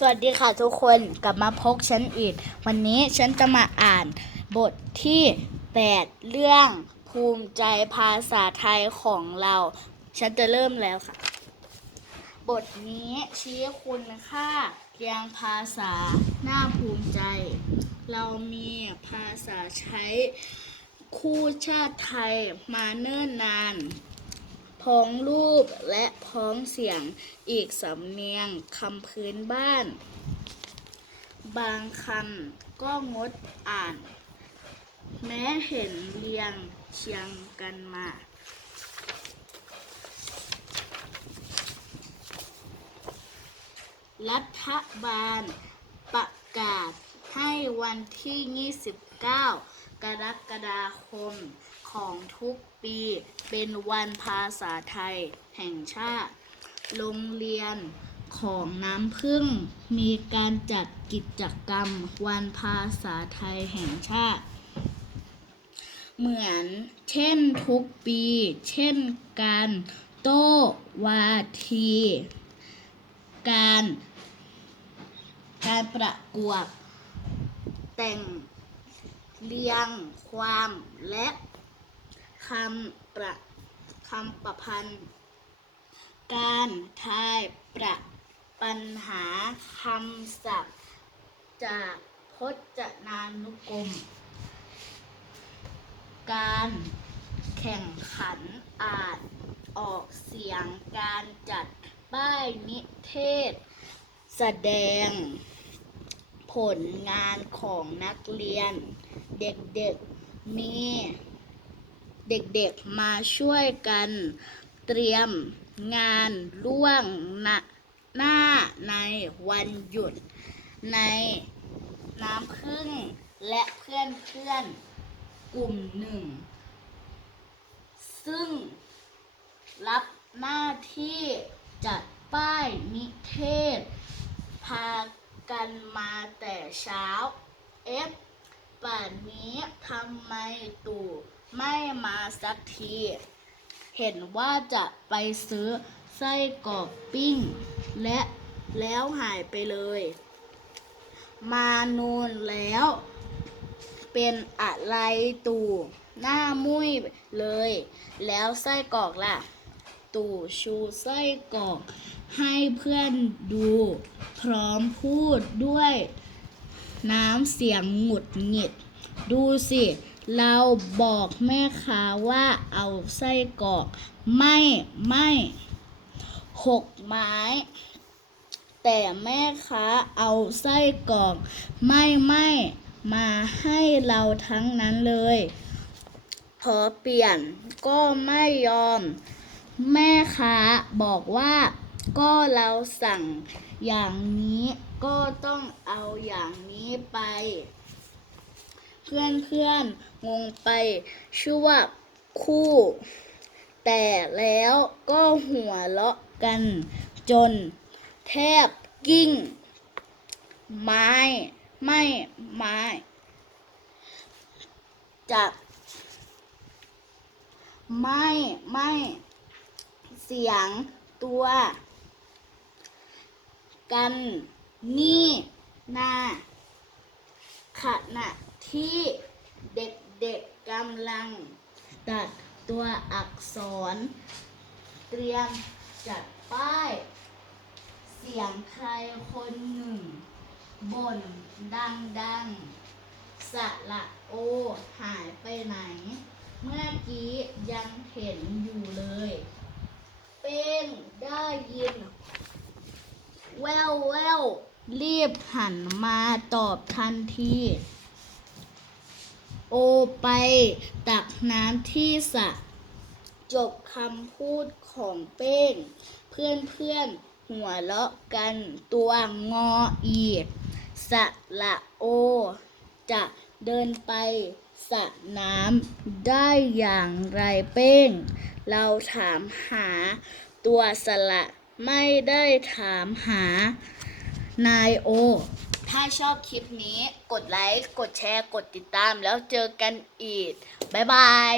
สวัสดีค่ะทุกคนกลับมาพบฉันอีก วันนี้ฉันจะมาอ่านบทที่ 8 เรื่องภูมิใจภาษาไทยของเรา ฉันจะเริ่มแล้วค่ะ บทนี้ชี้คุณค่าเรียงภาษาหน่าภูมิใจ เรามีภาษาใช้คู่ชาติไทยมาเนิ่นนาน พ้องรูปและพ้องเสียงอีกสำเนียงคำพื้นบ้าน บางคำก็งดอ่าน แม้เห็นเรียงเชียงกันมารัฐบาลประกาศให้วันที่ 29 กรกฎาคม ของทุกปีเป็นวันภาษาไทยแห่งชาติ โรงเรียนของน้ำพึ่งมีการจัดกิจกรรมวันภาษาไทยแห่งชาติ เหมือนเช่นทุกปี เช่นการโต้วาที การ การประกวดแต่งเรียงความและ คำประคำประพันธ์ การทายประปัญหาคำศัพท์ จากพจนานุกรม การแข่งขันอ่านออกเสียงการจัดป้ายนิเทศ แสดงผลงานของนักเรียน เด็กๆมี เด็กๆมาช่วยกันเตรียมงานล่วงหน้าหน้าในวันหยุด ในน้ำพึ่งและเพื่อนๆกลุ่มหนึ่ง ซึ่งรับหน้าที่จัดป้ายนิเทศ พากันมาแต่เช้าเอฟ ป่านนี้ทำไมตู่ไม่มาสักที เห็นว่าจะไปซื้อไส้กรอกปิ้ง และแล้วหายไปเลย มานูนแล้ว เป็นอะไรตู่หน้ามุ้ยเลย แล้วไส้กรอกล่ะ ตู่ชูไส้กรอกให้เพื่อนดู พร้อมพูดด้วย น้ำเสียงหงุดหงิด ดูสิ เราบอกแม่ค้าว่าเอาไส้กรอก ไม่ไม่หกไม้แต่แม่ค้าเอาไส้กรอก ไม่ไม่มาให้เราทั้งนั้นเลยพอเปลี่ยนก็ไม่ยอม แม่ค้าบอกว่า ก็เราสั่งอย่างนี้ก็ต้องเอาอย่างนี้ไป เพื่อนเพื่อนๆงงไปชั่วคู่ แต่แล้วก็หัวเราะกัน จนแทบกิ้ง ไม้ ไม่ไม้จับไม่ ไม่ เสียงตัว กันนี่นาขณะที่เด็กๆกำลัง ตัดตัวอักษร เตรียมจัดป้าย เสียงใครคนหนึ่งบ่นดังๆสระโอหายไปไหน เมื่อกี้ยังเห็นอยู่เลย เป็นได้ยิน แววแววรีบหันมาตอบทันที โอไปตักน้ำที่สระจบคำพูดของเป้ง เพื่อนเพื่อนหัวเราะกันตัวงออีกสระโอ จะเดินไปสระน้ำได้อย่างไรเป้ง เราถามหาตัวสระ ไม่ได้ถามหานายโอ ถ้าชอบคลิปนี้ กดไลค์ กดแชร์ กดติดตามแล้วเจอกันอีก บ๊ายบาย